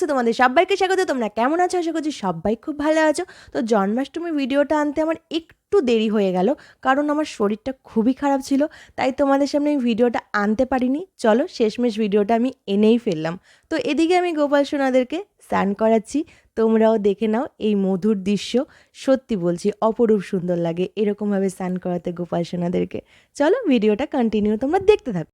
ব্লগসে তোমাদের সবাইকে স্বাগত। তোমরা কেমন আছো? আশা করছি সবাই খুব ভালো আছো। তো জন্মাষ্টমী ভিডিওটা আনতে আমার একটু দেরি হয়ে গেল, কারণ আমার শরীরটা খুবই খারাপ ছিল, তাই তোমাদের সামনে আমি ভিডিওটা আনতে পারিনি। চলো শেষমেশ ভিডিওটা আমি এনেই ফেললাম। তো এদিকে আমি গোপাল সোনাদেরকে স্নান করাচ্ছি, তোমরাও দেখে নাও এই মধুর দৃশ্য। সত্যি বলছি অপরূপ সুন্দর লাগে এরকমভাবে স্নান করাতে গোপাল সোনাদেরকে। চলো ভিডিওটা কন্টিনিউ তোমরা দেখতে থাকো।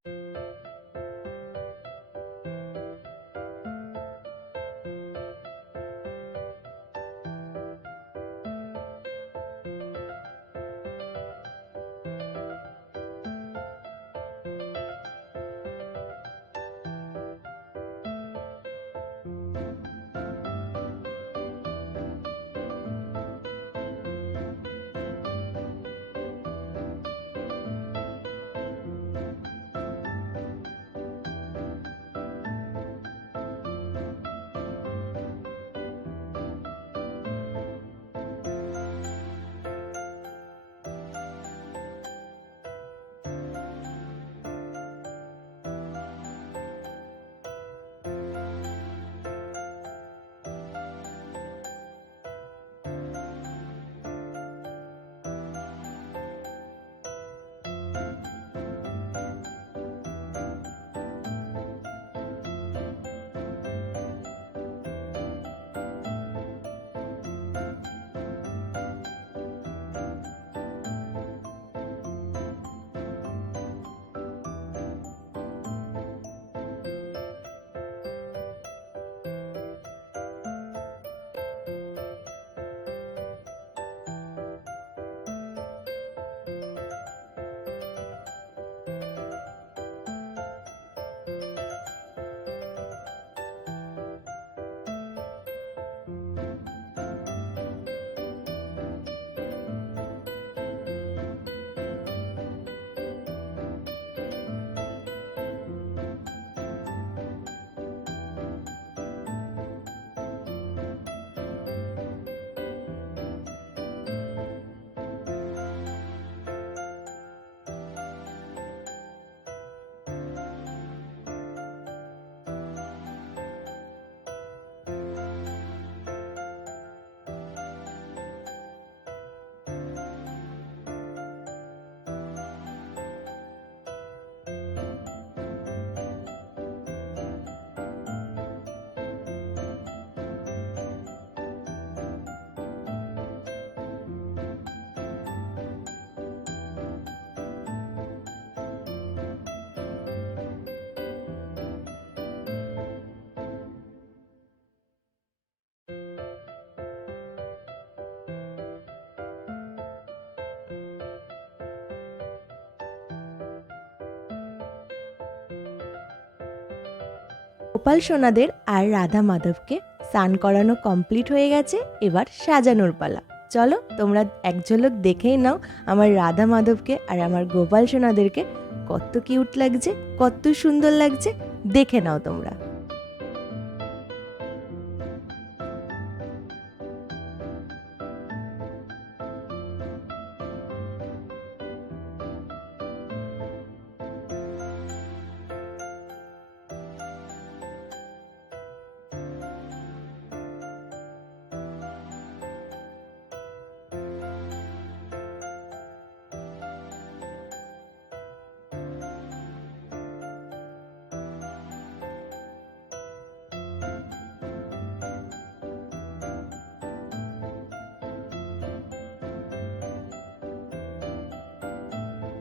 গোপাল সোনাদের আর রাধা মাধবকে স্নান করানো কমপ্লিট হয়ে গেছে, এবার সাজানোর পালা। চলো তোমরা এক ঝলক দেখেই নাও আমার রাধা মাধবকে আর আমার গোপাল সোনাদেরকে কত কিউট লাগছে, কত সুন্দর লাগছে, দেখে নাও তোমরা।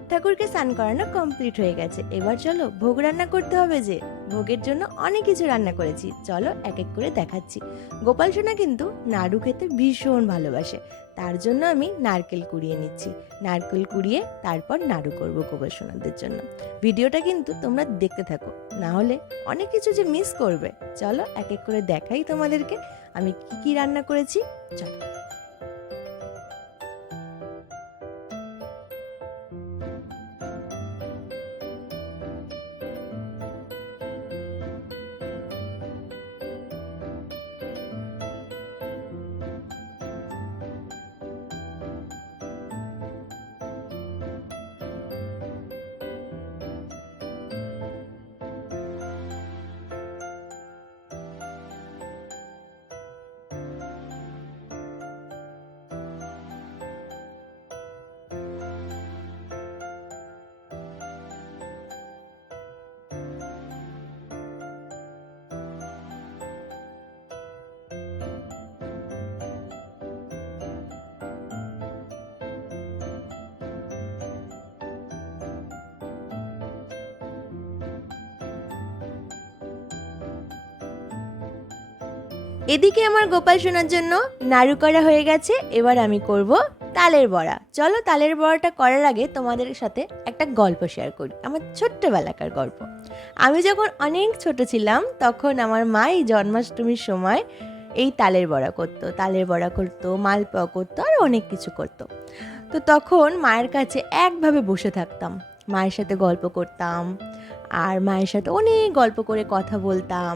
ঠাকুরকে স্নান করানো কমপ্লিট হয়ে গেছে, এবার চলো ভোগ রান্না করতে হবে। যে ভোগের জন্য অনেক কিছু রান্না করেছি, চলো এক এক করে দেখাচ্ছি। গোপাল সোনা কিন্তু নাড়ু খেতে ভীষণ ভালোবাসে, তার জন্য আমি নারকেল কুড়িয়ে নিচ্ছি। নারকেল কুড়িয়ে তারপর নাড়ু করব গোপাল সোনাদের জন্য। ভিডিওটা কিন্তু তোমরা দেখতে থাকো, না হলে অনেক কিছু যে মিস করবে। চলো এক এক করে দেখাই তোমাদেরকে আমি কি কি রান্না করেছি। চলো। এদিকে আমার গোপাল সোনার জন্য নাড়ু করা হয়ে গেছে, এবার আমি করব তালের বড়া। চলো তালের বড়াটা করার আগে তোমাদের সাথে একটা গল্প শেয়ার করি, আমার ছোট্টবেলাকার গল্প। আমি যখন অনেক ছোট ছিলাম তখন আমার মা এই জন্মাষ্টমীর সময় এই তালের বড়া করতো, মালপোয়া করতো, আর অনেক কিছু করতো। তো তখন মায়ের কাছে একভাবে বসে থাকতাম, মায়ের সাথে গল্প করতাম, আর মায়ের সাথে অনেক গল্প করে কথা বলতাম,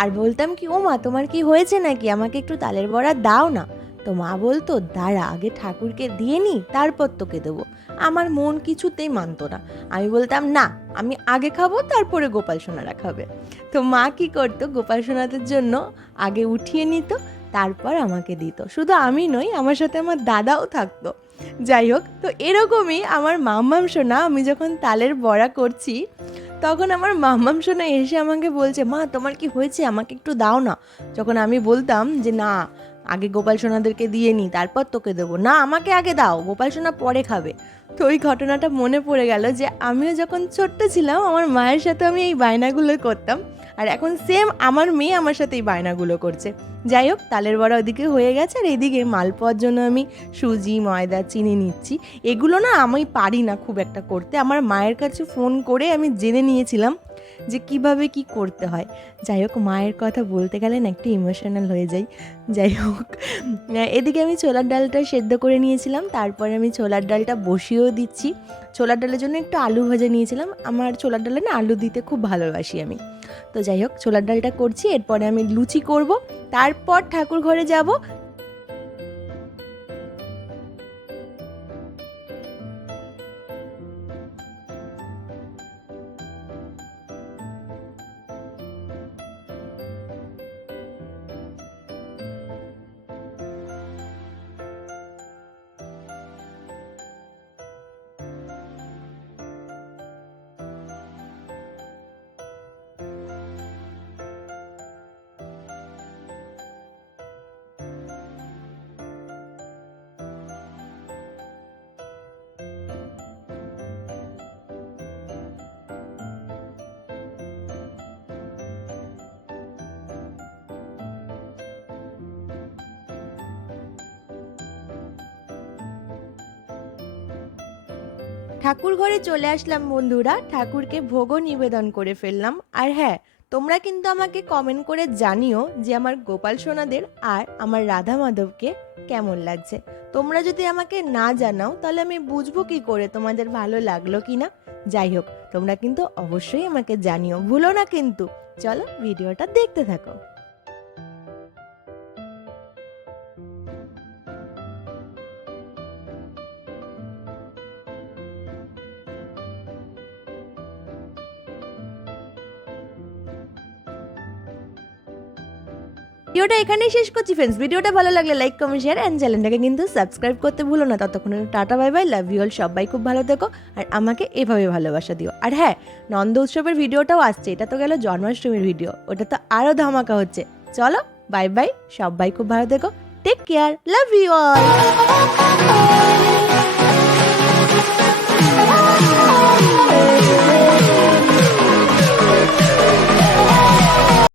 আর বলতাম কি, ও মা তোমার কি হয়েছে নাকি, আমাকে একটু তালের বড়া দাও না। তো মা বলতো, দাঁড়া আগে ঠাকুরকে দিয়ে নি, তারপর তোকে দেবো। আমার মন কিছুতেই মানতো না, আমি বলতাম না, আমি আগে খাবো, তারপরে গোপাল সোনারা খাবে। তো মা কি করতো, গোপাল সোনাদের জন্য আগে উঠিয়ে নিত, তারপর আমাকে দিত। শুধু আমি নই, আমার সাথে আমার দাদাও থাকতো। যাই হোক, তো এরকমই আমার মাম্মাম সোনা, আমি যখন তালের বড়া করছি তখন আমার মাম্মাম সোনা এসে আমাকে বলছে, মা তোমার কি হয়েছে, আমাকে একটু দাও না। যখন আমি বলতাম যে না, আগে গোপাল সোনাদেরকে দিয়ে নি, তারপর তোকে দেবো, না আমাকে আগে দাও, গোপাল সোনা পরে খাবে। তো ওই ঘটনাটা মনে পড়ে গেল যে আমিও যখন ছোট্ট ছিলাম আমার মায়ের সাথে আমি এই বায়নাগুলো করতাম, আর এখন সেম আমার মেয়ে আমার সাথে এই বায়নাগুলো করছে। যাই হোক, তালের বড়া ওদিকে হয়ে গেছে, আর এইদিকে মালপোয়ার জন্য আমি সুজি, ময়দা, চিনি নিচ্ছি। এগুলো না আমি পারি না খুব একটা করতে, আমার মায়ের কাছে ফোন করে আমি জেনে নিয়েছিলাম যে কিভাবে কি করতে হয়। যাই হোক, মায়ের কথা বলতে গেলে না একটু ইমোশনাল হয়ে যাই। যাই হোক, এদিকে আমি ছোলার ডালটা সেদ্ধ করে নিয়েছিলাম, তারপরে আমি ছোলার ডালটা বসিয়েও দিচ্ছি। ছোলার ডালের জন্য একটু আলু ভেজে নিয়েছিলাম, আমার ছোলার ডালে না আলু দিতে খুব ভালোবাসি আমি। তো যাই হোক, ছোলার ডালটা করছি, এরপরে আমি লুচি করব, তারপর ঠাকুর ঘরে যাব। ঠাকুর ঘরে চলে আসলাম বন্ধুরা, ঠাকুরকে ভোগও নিবেদন করে ফেললাম। আর হ্যাঁ, তোমরা কিন্তু আমাকে কমেন্ট করে জানিও যে আমার গোপাল সোনাদের আর আমার রাধা মাধবকে কেমন লাগছে। তোমরা যদি আমাকে না জানাও তাহলে আমি বুঝবো কি করে তোমাদের ভালো লাগলো কি না। যাই হোক, তোমরা কিন্তু অবশ্যই আমাকে জানিও, ভুলো না কিন্তু। চলো ভিডিওটা দেখতে থাকো। ভিডিওটা এখানেই শেষ করছি ফ্রেন্ডস। ভিডিওটা ভালো লাগলে লাইক, কমেন্ট, শেয়ার এন্ড চ্যানেলটাকে কিন্তু সাবস্ক্রাইব করতে ভুলো না। ততক্ষণ tata, bye bye, love you all. সবাই খুব ভালো থেকো আর আমাকে এভাবে ভালোবাসা দিও। আর হ্যাঁ, নন্দ উৎসবের ভিডিওটাও আসছে, এটা তো গেল জন্মাষ্টমীর ভিডিও, ওটা তো আরও ধামাকা হচ্ছে। চলো বাই বাই, সবাই খুব ভালো থেকো, take care, love you all.